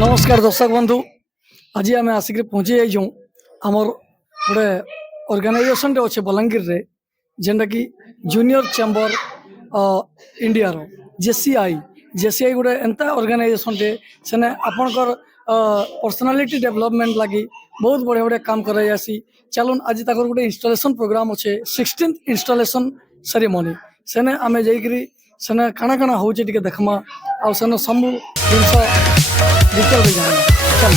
नमस्कार दर्शक बंधु, आज आम आसिक पहुँची जाइछूँ आमर गोटे ऑर्गेनाइजेशन अच्छे बलांगीर रे जेनटा कि जूनियर चैम्बर इंडिया रो जेसीआई गोटे एंता ऑर्गेनाइजेशन टे सेने आपणकर पर्सनालिटी डेवलपमेंट लगी बहुत बढ़िया बढ़िया काम कर जासी। चलून आज तक गोटे इंस्टॉलेशन प्रोग्राम अच्छे 16th इंस्टॉलेशन सेरेमनी सेने आमे जाइकरी सेने काना काना होचे टिके देखमा आ सेने सब जिनस डिटेल भी जाना। चल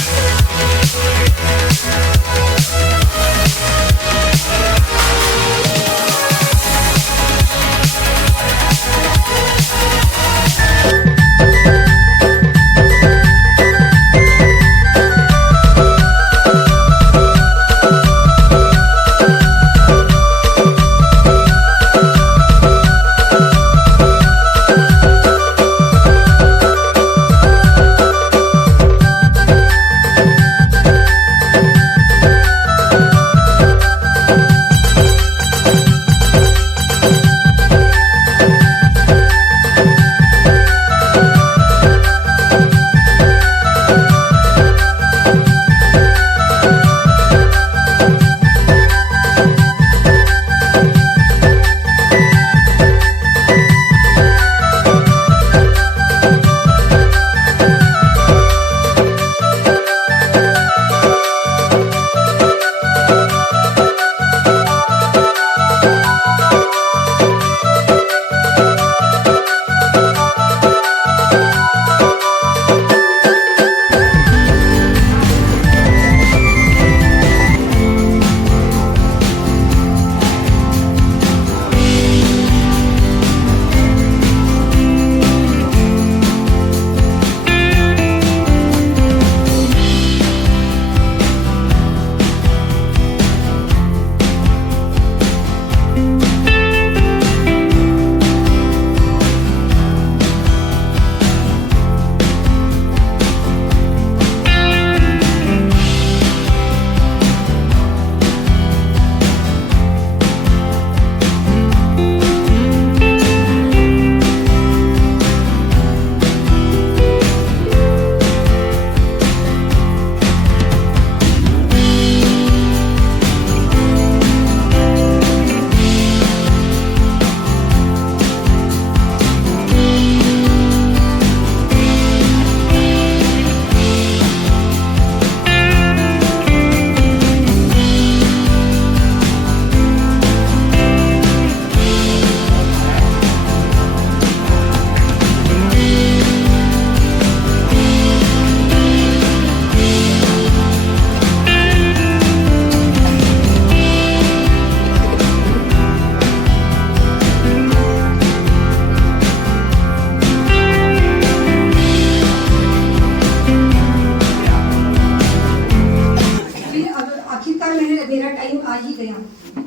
मेरा टाइम आ ही गया।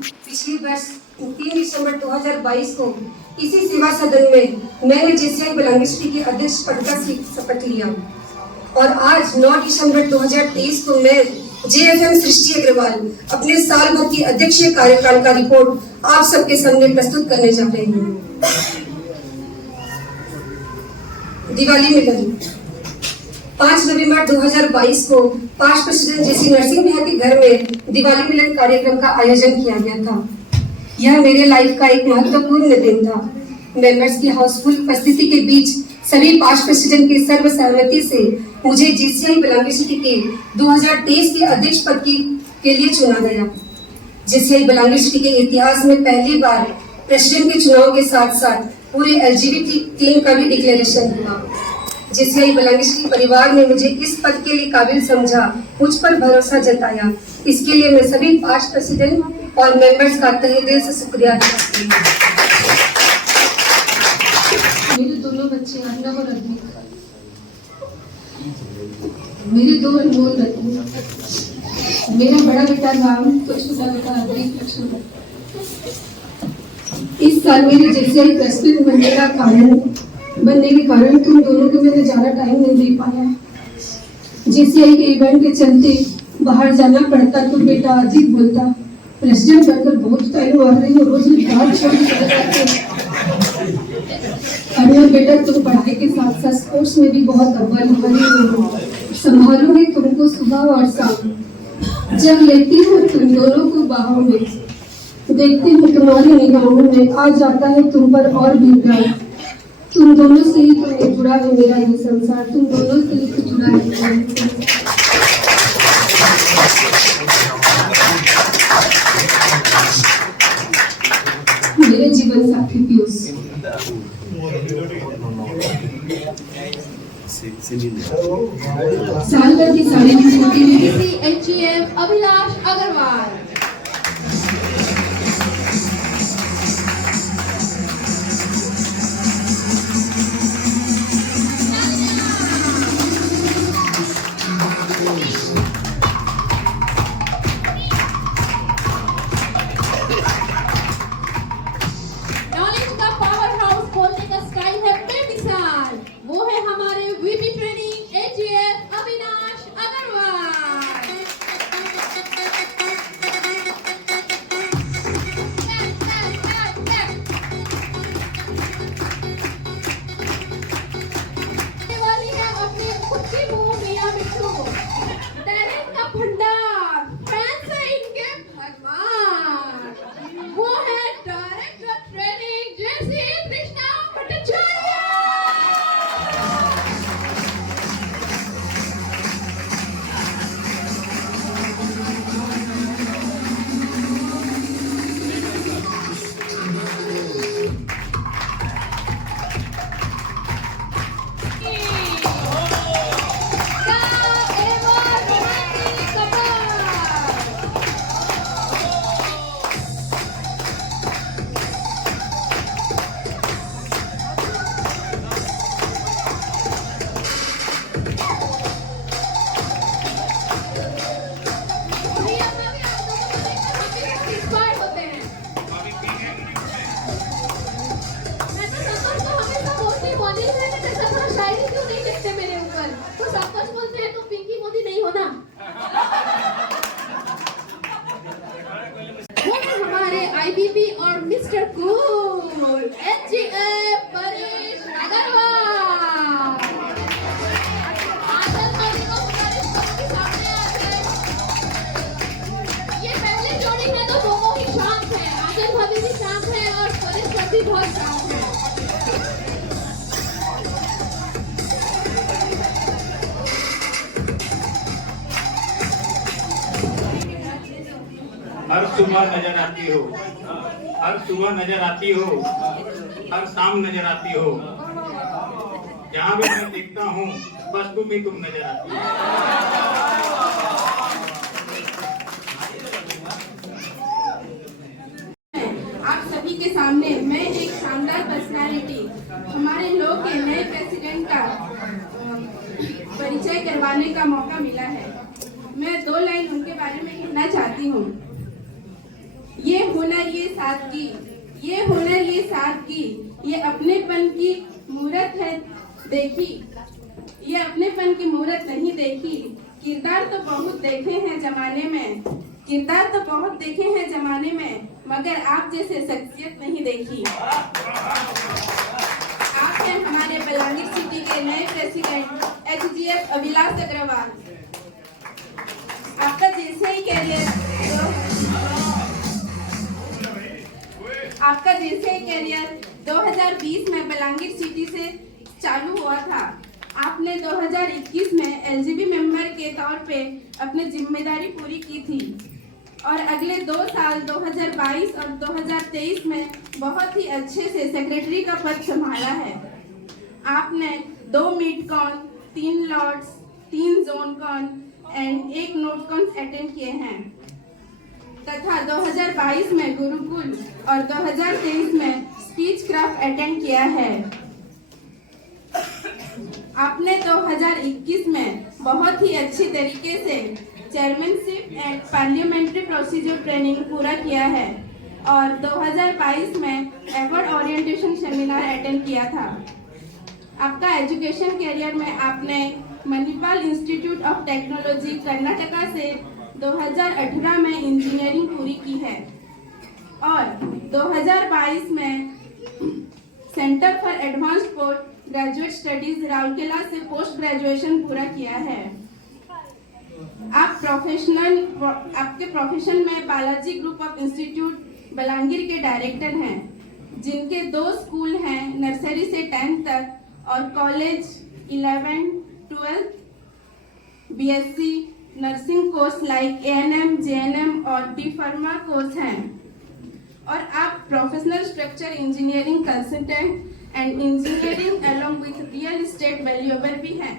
पिछले वर्ष 3 दिसंबर 2022 को इसी सेवा सदन में मैंने जेसीआई बलांगीर के अध्यक्ष पद का शपथ लिया और आज 9 दिसंबर 2023 को मैं जेएफएम सृष्टि अग्रवाल अपने साल भर की अध्यक्षीय कार्यकाल का रिपोर्ट आप सबके सामने प्रस्तुत करने जा रही हूँ। दिवाली मिलन 5 नवंबर 2022 को पास्ट प्रेसिडेंट जेसी नरसिंह भैया के घर में दिवाली मिलन कार्यक्रम का आयोजन किया गया था। यह मेरे लाइफ का एक महत्वपूर्ण दिन था। मेंबर्स की हाउसफुल उपस्थिति के बीच सभी पास्ट प्रेसिडेंट के सर्वसम्मति से मुझे जेसीआई बलांगीर सिटी के 2023 के अध्यक्ष पद के लिए चुना गया। जेसीआई बलांगीर सिटी के इतिहास में पहली बार प्रेसिडेंट के चुनाव के साथ साथ पूरे एलजीबीटी टीम का भी डिक्लेरेशन हुआ। जेसीआई बलांगीर सिटी परिवार ने मुझे इस पद के लिए काबिल समझा, मुझ पर भरोसा जताया। इसके लिए मैं सभी पास्ट प्रेसिडेंट और मेंबर्स का तहे दिल से शुक्रिया अदा करती हूँ। मेरे दोनों बच्चे अर्नव और अद्विक, मेरे दो अनमोल रत्न, मेरा बड़ा बेटा राम तो छोटा बेटा अद्विक। इस साल मेरे जेसीआई प्रेसिडेंट बनने के कारण तुम दोनों को मैंने ज्यादा टाइम नहीं दे पाया। जेसीआई के इवेंट के चलते बाहर जाना पड़ता तो बेटा अजीत बोलता, प्रेसिडेंट बनकर बहुत टाइम आ रही हो, रोज बाहर छोड़ चले जाते। अरे बेटा तुम पढ़ाई के साथ साथ स्पोर्ट्स में भी बहुत अव्वल हो, संभालूंगी तुमको सुबह और शाम, जब लेती हूँ तुम दोनों को बाहों में, देखती हूँ तुम्हारी निगाहों में आ जाता है तुम पर और भी प्यार। तुम दोनों से ही तो जुड़ा है मेरा ये संसार, तुम दोनों से ही तो जुड़ा है मेरा ये संसार। मेरे जीवन साथी पीयूष। साल भर की साड़ी की छुट्टी में HGF अभिलाष अग्रवाल। नॉलेज का पावर हाउस खोलने का स्टाइल है बेमिसाल, वो है हमारे VP training HGF Avinash Agrawal. वाली है अपनी खुद की मुंह मियां मिठू, टैलेंट का भंडार, फैंस है इनके भगवान, वो है डायरेक्टर ट्रेनिंग जैसी कृष्णा भट्टाचार्य। IBP और mister cool HGF Paresh Agrawal. आतंकवादी को परेश के सामने आते हैं। ये पहले जोड़ी है तो दोनों ही शांत है, आतंकवादी भी शांत है और परेश भी बहुत शांत है। हर सुबह नजर आती हो, हर सुबह नजर आती हो, हर शाम नजर आती हो, जहाँ भी मैं देखता हूँ बस तुम ही तुम नजर आती हो। आप सभी के सामने मैं एक शानदार पर्सनालिटी, हमारे लोग के नए प्रेसिडेंट का परिचय करवाने का मौका मिला है। मैं 2 लाइन उनके बारे में कहना चाहती हूँ। ये हुनर ये सादगी, ये हुनर ये सादगी, ये अपनेपन की मूरत है देखी, ये अपनेपन की मूरत नहीं देखी। किरदार तो बहुत देखे हैं जमाने में, किरदार तो बहुत देखे हैं जमाने में, मगर आप जैसे शख्सियत नहीं देखी। आप हैं हमारे बलांगीर सिटी के नए प्रेसिडेंट HGF अभिलाष अग्रवाल। आपका जैसे ही कैरियर 2020 में बलांगीर सिटी से चालू हुआ था। आपने 2021 में LGB मेंबर के तौर पे अपनी जिम्मेदारी पूरी की थी और अगले 2 साल 2022 और 2023 में बहुत ही अच्छे से सेक्रेटरी का पद संभाला है। आपने 2 meet con, 3 lords, 3 zone con and 1 note con attend किए हैं तथा 2022 में गुरुकुल और 2023 में स्पीच क्राफ्ट अटेंड किया है। आपने 2021 में बहुत ही अच्छी तरीके से chairmanship and parliamentary procedure training पूरा किया है और 2022 में अवार्ड ओरिएंटेशन सेमिनार अटेंड किया था। आपका एजुकेशन करियर में आपने Manipal institute of technology Karnataka से 2018 में इंजीनियरिंग पूरी की है और 2022 में centre for advanced post graduate studies Rourkela से पोस्ट ग्रेजुएशन पूरा किया है। आपके प्रोफेशन में Balaji group of institute Balangir के डायरेक्टर हैं, जिनके 2 स्कूल हैं, नर्सरी से 10th तक और college 11, 12 BSc nursing course like ANM, GNM और डी फार्मा कोर्स हैं। और आप professional structure engineering consultant and engineering along with real estate valuable भी हैं।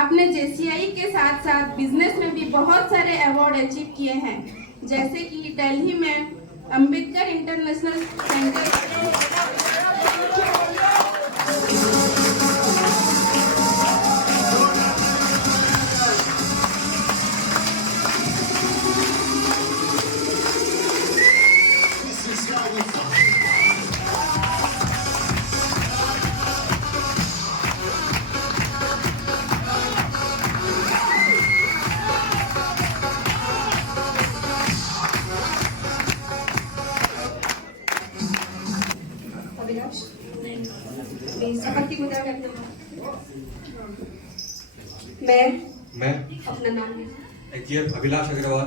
आपने जेसीआई के साथ साथ बिजनेस में भी बहुत सारे अवार्ड अचीव किए हैं, जैसे कि दिल्ली में Ambedkar international centre, Abhilash please शपथ की मुद्रा में अपना मैं अपना नाम एचजीएफ अभिलाष अग्रवाल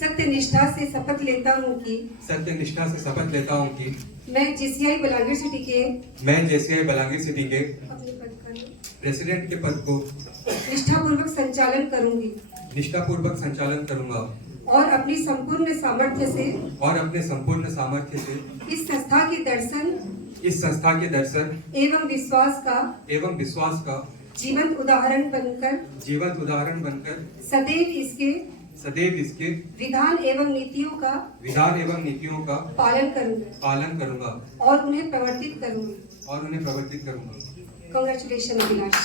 सत्यनिष्ठा से शपथ लेता हूँ कि सत्यनिष्ठा से शपथ लेता हूँ कि मैं जेसीआई बलांगीर सिटी के मैं जेसीआई बलांगीर सिटी के अपने पद का प्रेसिडेंट के पद को निष्ठापूर्वक संचालन करूंगी निष्ठापूर्वक संचालन करूंगा और अपनी संपूर्ण सामर्थ्य से इस संस्था के दर्शन एवं विश्वास का जीवंत उदाहरण बनकर सदैव इसके विधान एवं नीतियों का पालन करूंगा और उन्हें प्रवर्तित करूंगी। Congratulations, Abhilash.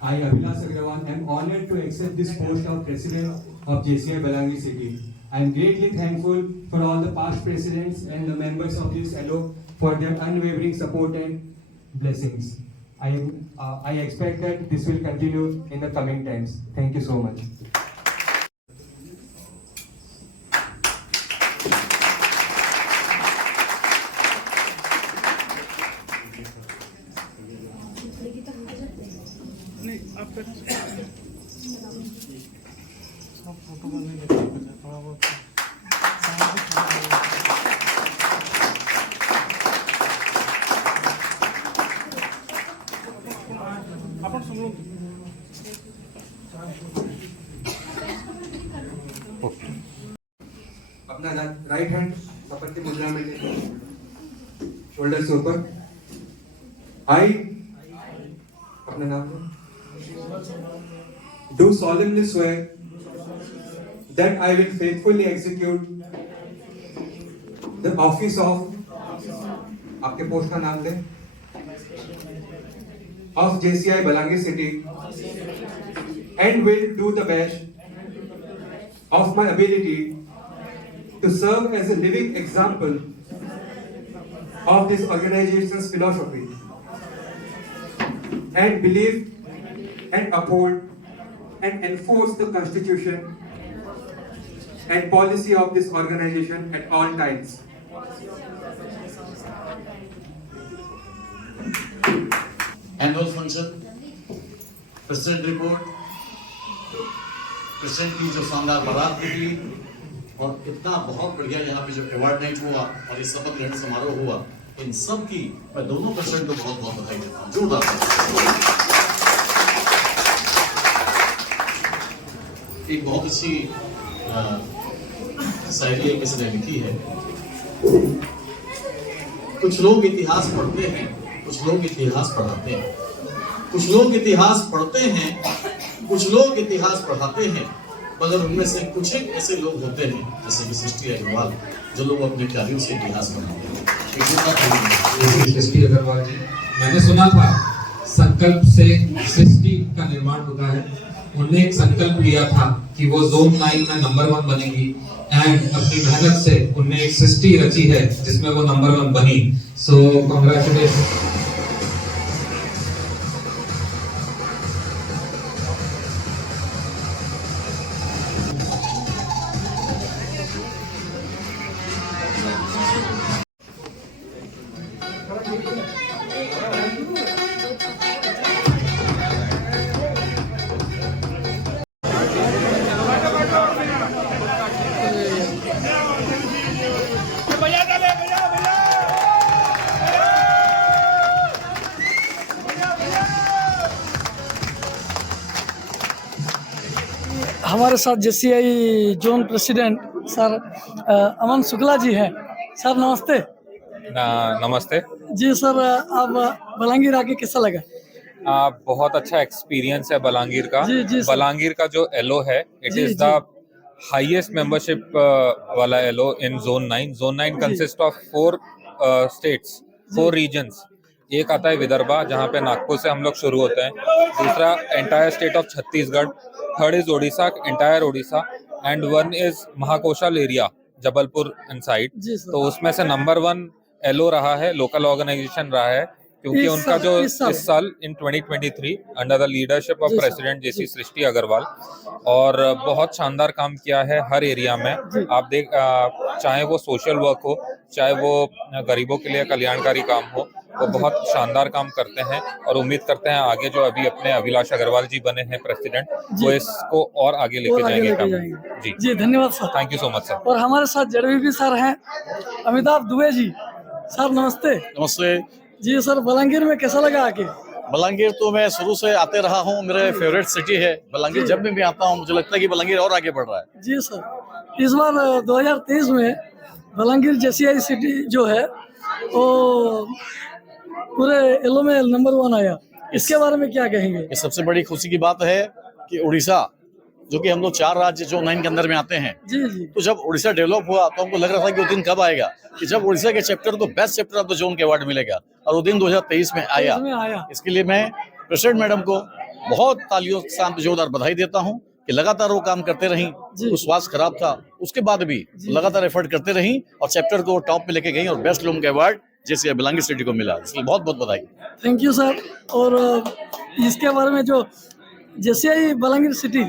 I, Abhilash Agrawal, am honored to accept this post of President of JCI Balangir City. I am greatly thankful for all the past presidents and the members of this allo for their unwavering support and blessings. I expect that this will continue in the coming times. Thank you so much. अपना right hand शपथ की मुद्रा में लेकर shoulder से ऊपर। आई अपना नाम do solemnly swear that I will faithfully execute the office of आपके पोस्ट का नाम दें of JCI Balangir City and will do the best of my ability to serve as a living example of this organization's philosophy and believe and uphold and enforce the constitution and policy of this organization at all times. Annual function, president report, president की जो शानदार बारात निकली और इतना बहुत बढ़िया यहाँ पे जो अवार्ड नाइट हुआ और ये शपथ ग्रहण समारोह हुआ, इन सब की मैं दोनों प्रेसिडेंट को बहुत बहुत बधाई देता हूँ। जोरदार एक बहुत अच्छी शायरी किसी ने लिखी है। कुछ लोग इतिहास पढ़ते हैं, कुछ लोग इतिहास पढ़ाते हैं, कुछ लोग इतिहास पढ़ते हैं, कुछ लोग इतिहास पढ़ाते हैं, मगर उनमें से कुछ एक ऐसे लोग होते हैं जैसे कि सृष्टि अग्रवाल जो लोग अपने कार्यों से इतिहास बनाते हैं। सृष्टि अग्रवाल जी, मैंने सुना था संकल्प से सृष्टि का निर्माण होता है। उन्होंने एक संकल्प लिया था कि वो जोन 9 में नंबर 1 बनेगी एंड अपनी मेहनत से उन्होंने एक सृष्टि रची है जिसमें वो नंबर 1 बनी। सो कांग्रेचुलेशन। हमारे साथ जेसीआई जोन प्रेसिडेंट सर अमन शुक्ला जी हैं। सर नमस्ते। नमस्ते। जी सर, आप बलांगीर आके कैसा लगा? बहुत अच्छा एक्सपीरियंस है बलांगीर का। जी सर। बलांगीर का जो एलओ है, it G, is the highest membership वाला LO in zone 9। Zone 9 consist of 4 states, 4 regions. एक आता है विदर्भा, जहाँ पे नागपुर से हम लोग शुरू होते हैं। दूसरा entire state of Chhattisgarh. Third is Odisha, entire Odisha. And one is Mahakoshal area, Jabalpur inside. जी सर। तो उसमें से नंबर 1 एलओ रहा है, लोकल ऑर्गेनाइजेशन रहा है, क्योंकि इस उनका साल- जो इस साल। इस साल in 2023 under the leadership of G sir. President JC Srishti Agarwal, और बहुत शानदार काम किया है हर एरिया में। आप देख, चाहे वो सोशल वर्क हो, चाहे वो गरीबों के लिए कल्याणकारी काम हो, वो बहुत शानदार काम करते हैं। और उम्मीद करते हैं आगे जो अभी अपने अभिलाष अग्रवाल जी बने हैं प्रेसिडेंट, वो इसको और आगे लेके जाएंगे काम। जी जी धन्यवाद sir. Thank you so much sir. और हमारे साथ जेडवीपी सर हैं अमिताभ दुबे जी। सर नमस्ते। नमस्ते। जी सर, बलांगीर में कैसा लगा आके? बलांगीर तो मैं शुरू से आते रहा हूँ, मेरे फेवरेट सिटी है बलांगीर। जब भी मैं आता हूँ मुझे लगता है कि बलांगीर और आगे बढ़ रहा है। जी सर, इस बार 2023 में बलांगीर जेसीआई सिटी जो है वो पूरे एलो में नंबर 1 आया। इसके बारे में क्या कहेंगे? ये सबसे बड़ी खुशी की बात है कि उड़ीसा, जो कि हम लोग 4 राज्य जो 9 के अंदर में आते हैं, जी जी तो जब उड़ीसा डेवलप हुआ तो हमको लग रहा था कि वो दिन कब आएगा कि जब उड़ीसा के चैप्टर को best chapter of the zone के अवार्ड मिलेगा, और वो दिन 2023 में आया। इसमें आया। इसके लिए मैं प्रेसिडेंट मैडम को बहुत तालियों के साथ जोरदार बधाई देता हूँ कि लगातार वो काम करते रहीं। जी। तो स्वास्थ्य खराब था, उसके बाद भी लगातार एफर्ट करते रहीं और चैप्टर को टॉप पे लेके गई और बेस्ट लोगों के अवार्ड जैसे बलांगीर सिटी को मिला। इसलिए बहुत बहुत बधाई। Thank you sir. और इसके बारे में जो जेसीआई बलांगीर सिटी,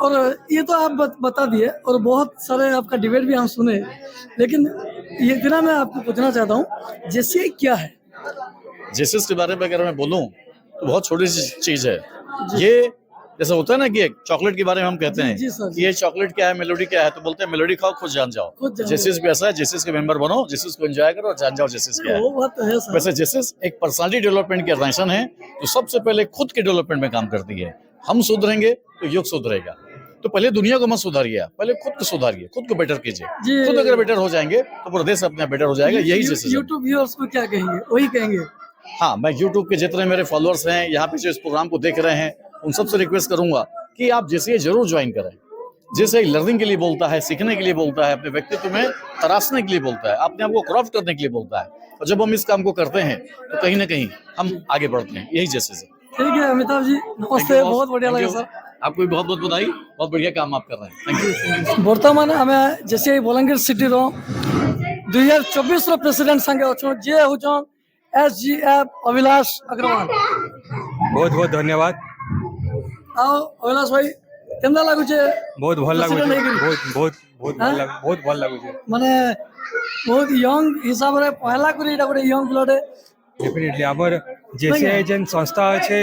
और ये तो आप बता दिए, और बहुत सारे आपका डिबेट भी हम सुने, लेकिन ये इतना मैं आपको पूछना चाहता हूँ, जेसीआई क्या है? जेसिस के बारे में अगर मैं बोलूं तो बहुत छोटी सी चीज है ये। जैसा होता है ना कि एक चॉकलेट के बारे में हम कहते हैं जी सर। कि ये चॉकलेट क्या है, मेलोडी क्या है, तो बोलते हैं मेलोडी खाओ खुद जान जाओ। खुद जान जेसिस भी ऐसा है, जेसिस के मेंबर बनो, जेसिस को एंजॉय करो और जान जाओ जेसिस क्या है। वो बात तो है सर। वैसे जेसिस एक पर्सनालिटी डेवलपमेंट की ऑर्गेनाइजेशन है जो सबसे पहले खुद के डेवलपमेंट में काम करती है। हम सुधरेंगे तो युग सुधरेगा। तो पहले दुनिया को मत सुधारिए, पहले खुद को सुधारिए, खुद को बेटर कीजिए। जी। खुद अगर बेटर हो जाएंगे तो पूरा देश अपने बेटर हो जाएगा। यही जेसिस है। यूट्यूब व्यूअर्स को क्या कहेंगे? वही कहेंगे। हाँ, मैं YouTube के जितने मेरे फॉलोअर्स हैं, यहाँ पे जो इस प्रोग्राम को देख रहे हैं, उन सबसे रिक्वेस्ट करूंगा कि आप जेसीआई जरूर ज्वाइन करें। जेसीआई लर्निंग के लिए बोलता है, सीखने के लिए बोलता है, अपने व्यक्तित्व में तराशने के लिए बोलता है, अपने आप को क्रॉफ्ट करने के लिए बोलता है। और जब हम इस काम को करते हैं तो कहीं ना कहीं हम आगे बढ़ते हैं। यही जेसीआई है। ठीक है अमिताभ जी, नमस्ते। बहुत बढ़िया लगा सर। आपको भी बहुत बहुत बधाई, बहुत बढ़िया काम आप कर रहे हैं। Thank you. बर्तमान आम जेसीआई बलांगीर सिटी 2024 प्रेसिडेंट संगे अच्छे जे होचन SGF अभिलाष अग्रवाल। बहुत बहुत धन्यवाद। आओ अभिलाष भाई, केमदा लागु छे? बहुत भल लागु President छे। ହେଇକିରି? बहुत भल लागु छे। माने बहुत यंग हिसाब रे पहला करी एटा गोटे यंग प्लटे। डेफिनेटली आवर जेसीआई जन संस्था छे,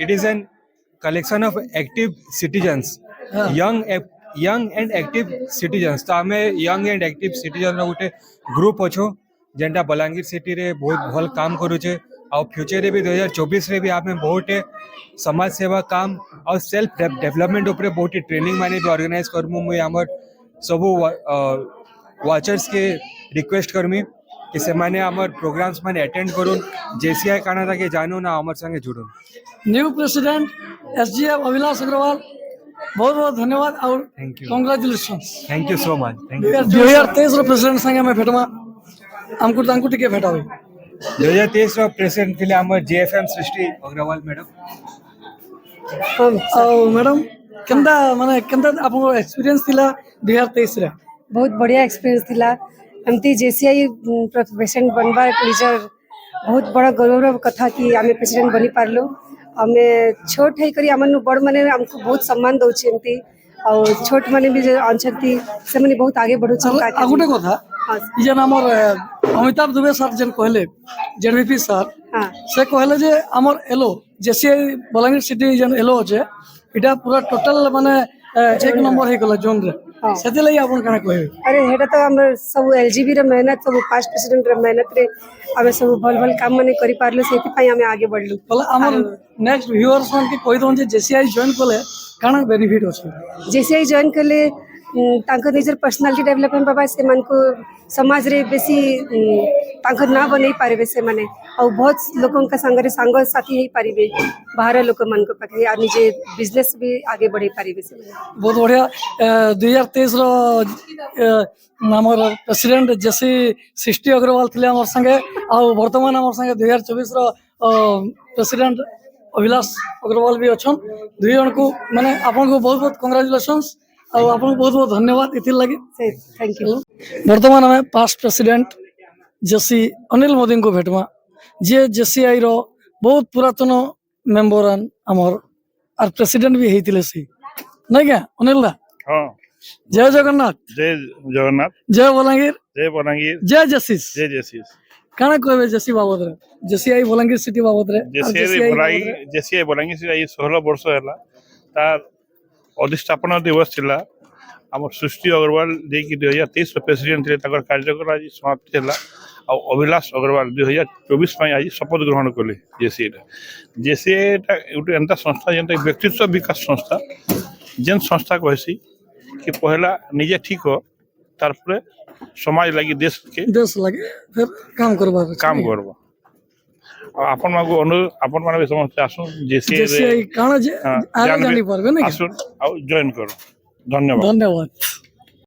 it is an collection of active citizens, young and active citizens. तो आमे यंग एंड एक्टिव सिटीजन रो गोटे ग्रुप अच्छो जेनटा बलांगीर सिटी रे बहुत भल काम करू छे। और फ्यूचर रे भी 2024 रे भी आमे बहुत समाज सेवा काम और सेल्फ डेवलपमेंट ऊपर बहुत ट्रेनिंग माने भी ऑर्गेनाइज करमु। मुई हमर सबु वाचर्स के रिक्वेस्ट करमी कि से माने हमर प्रोग्राम्स माने अटेंड करून, जेसीआई काना ताके जानू ना हमर संगे जुड़ून। New president SGF Abhilash Agarwal, बहुत बहुत धन्यवाद और Thank you. Congratulations. Thank you so much. Thank you. 2023 president संगे मैं भेटमा हमको तांकु टिके भेटावे। 2023 प्रेसिडेंट के लिए हमर जेएफएम सृष्टि अग्रवाल मैडम। मैडम केंदा माने केंदा आपन एक्सपीरियंस थिला 2023 रे? बहुत बढ़िया एक्सपीरियंस थिला। एमती जेसीआई प्रेसिडेंट बनवा निजर बहुत बड़ा गौरव कथा कि आमे प्रेसिडेंट बनी पारलो। आमे छोट है करी आमन बड़ माने हमको बहुत सम्मान दउछि एमती, और छोट माने भी जे अनछंती से माने बहुत आगे बढ़ु छ। आ गोटे कथा ई जन हमर अमिताभ दुबे सर जन कहले, जेडवीपी सर हां से कहले जे हमर एलो जेसीआई बलांगीर सिटी जन एलो छे, इटा पूरा टोटल माने एक नंबर हे गला जोन रे। हाँ। सेते लई आपन काना कहबे अरे हेटा तो हम सब एलजीबी रे मेहनत सब पास्ट प्रेसिडेंट रे मेहनत रे आमे सब भल भल काम माने करि पारले सेति पई आमे आगे बढ़लु। बोले हमर नेक्स्ट व्यूअर्स मन के कहि दोन जे जेसीआई जॉइन कले काना बेनिफिट अछि जेसीआई जॉइन कले तांको निजर पर्सनालिटी डेवलपमेंट बाबा से मन को समाज रे बेसी तांको ना बनै पारबे से माने और बहुत लोगों का संग रे संग साथी हे पारिबे बाहर लोक मन को पाखे आ निजे बिजनेस भी आगे बढ़े पारिबे से बहुत बढ़िया 2023 रो हमर प्रेसिडेंट जेसी सृष्टि अग्रवाल थिले हमर संगे आ वर्तमान हमर संगे 2024 रो प्रेसिडेंट अभिलाष अग्रवाल भी अछन दुई जन को माने आपन को बहुत बहुत कांग्रेचुलेशंस और आपन बहुत बहुत धन्यवाद इथिल लागि थैंक यू। वर्तमान में पास्ट प्रेसिडेंट जेसी अनिल मोदी को भेटमा जे जेसीआई रो बहुत पुरातन मेंबर हमर आर प्रेसिडेंट भी हेतिले सी नहीं क्या अनिल दा हाँ जय जगन्नाथ जय जगन्नाथ जय बलांगीर जय जस्टिस जय जस्टिस काना कहबे जेसी बाबत रे जेसीआई बलांगीर सिटी बाबत रे जेसीआई बलांगीर सिटी 16 वर्ष हैला तार अधिष्ठापन दिवस थिला हमर सृष्टि अग्रवाल जे कि 2023 प्रेसिडेंट थे ताकर कार्यकाल आज समाप्त हैला और अभिलाष अग्रवाल 2024 में आज शपथ ग्रहण कले जेसीआई गोटे एंता संस्था जेनता व्यक्तित्व विकास संस्था जेन संस्था कहसी कि पहला निजे ठीक हो तारपरे समाज लगी देश लगे फिर काम करबा आपन मागो अनुरोध आपन माने समस्त आसु जेसीआई काना जे आगे जानी परबे ना आसु आ जॉइन करो धन्यवाद।